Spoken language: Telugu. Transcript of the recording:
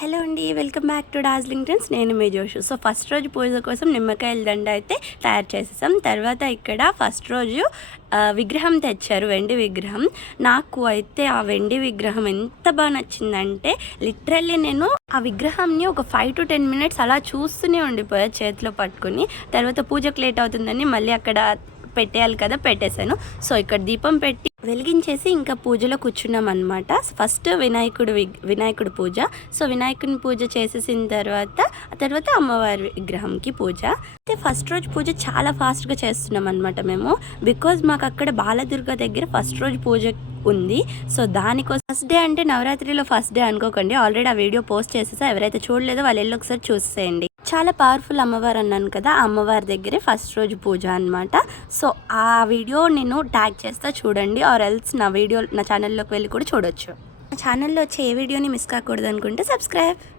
హలో అండి, welcome back to Darjeeling trends. నేను మీ జోషు. సో ఫస్ట్ రోజు పూజ కోసం నిమ్మకాయల దండ అయితే తయారు చేసేసాం. తర్వాత ఇక్కడ ఫస్ట్ రోజు విగ్రహం తెచ్చారు, వెండి విగ్రహం. నాకు అయితే ఆ వెండి విగ్రహం ఎంత బాగా నచ్చిందంటే లిటరల్లీ నేను ఆ విగ్రహాన్ని ఒక 5 to 10 minutes అలా చూస్తూనే ఉండిపోయా చేతిలో పట్టుకుని. తర్వాత పూజకు లేట్ అవుతుందని మళ్ళీ అక్కడ పెట్టేయాలి కదా, పెట్టేశాను. సో ఇక్కడ దీపం పెట్టి వెలిగించేసి ఇంకా పూజలో కూర్చున్నాం అనమాట. ఫస్ట్ వినాయకుడు పూజ. సో వినాయకుని పూజ చేసేసిన తర్వాత అమ్మవారి విగ్రహంకి పూజ. అయితే ఫస్ట్ రోజు పూజ చాలా ఫాస్ట్గా చేస్తున్నాం అనమాట మేము. బికాజ్ మాకు అక్కడ బాలదుర్గ దగ్గర ఫస్ట్ రోజు పూజ ఉంది. సో దానికోసం ఫస్ట్ డే అంటే నవరాత్రిలో ఫస్ట్ డే అనుకోకండి, ఆల్రెడీ ఆ వీడియో పోస్ట్ చేసేసా. ఎవరైతే చూడలేదో వాళ్ళు వెళ్ళి ఒకసారి చూసేయండి. చాలా పవర్ఫుల్ అమ్మవారు అన్నాను కదా, ఆ అమ్మవారి దగ్గరే ఫస్ట్ రోజు పూజ అనమాట. సో ఆ వీడియో నేను ట్యాగ్ చేస్తా, చూడండి. ఆర్ ఎల్స్ నా ఛానల్లోకి వెళ్ళి కూడా చూడొచ్చు. నా ఛానల్లో వచ్చే ఏ వీడియోని మిస్ కాకూడదు అనుకుంటే సబ్స్క్రైబ్.